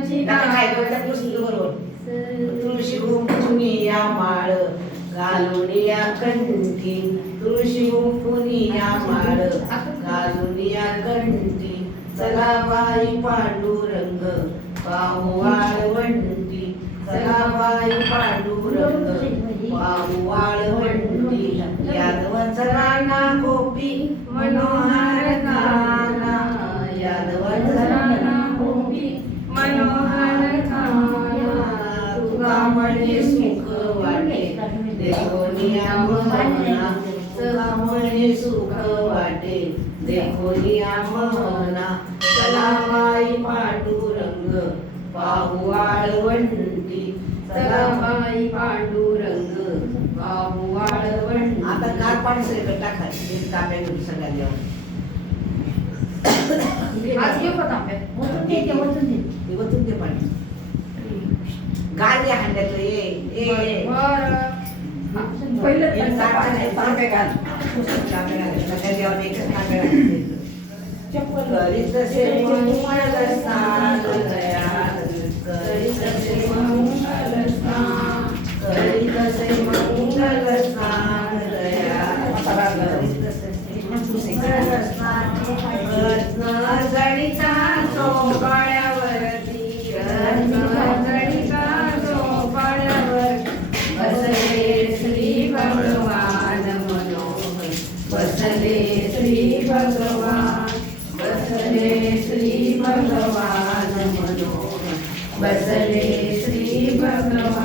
तुळशीची काय करतात तुळशी बरोबर तुळशी गुंफुनी या माळ घालून या कंठी तुळशी गुंफुनी या माळ घालून या कंठी चला बाई पांडुरंग पाहू वाळवंटी चला बाई पांडुरंग पाहू वाळवंटी यादवांचा राणा गोपी मनोहर काना यादवांचा राणा गोपी मनोहर काना तुका म्हणे सुख वाटे देखोनिया मना तुका म्हणे सुख वाटे देखोनिया मना चला बाई पांडुरंग पाहू वाळवंटी चला बाई पांडुरंग पाहू वाळवंटी आता गार पाणी सगळीकडे टाकायचं एक तांब्या घेऊन सगळ्या देवा आज घेऊ का तांब्या वतून दे पाणी गार या हांड्यातलं ये पहिलं तांब्या घाल सगळ्या देवाने एकच तांब्या घालायचं करीत से मंगल स्नान दयाल करीत से मंगल स्नान करीत से मंगल स्नान दयाल करीत से मंगल स्नान रत्न जडिता चोपाळ्यावरती रत्न जडिता चोपाळ्यावर बसले श्री भगवान मनोहर बसले श्री भगवान बसले श्री भगवान मनोहर बसले श्री भगवान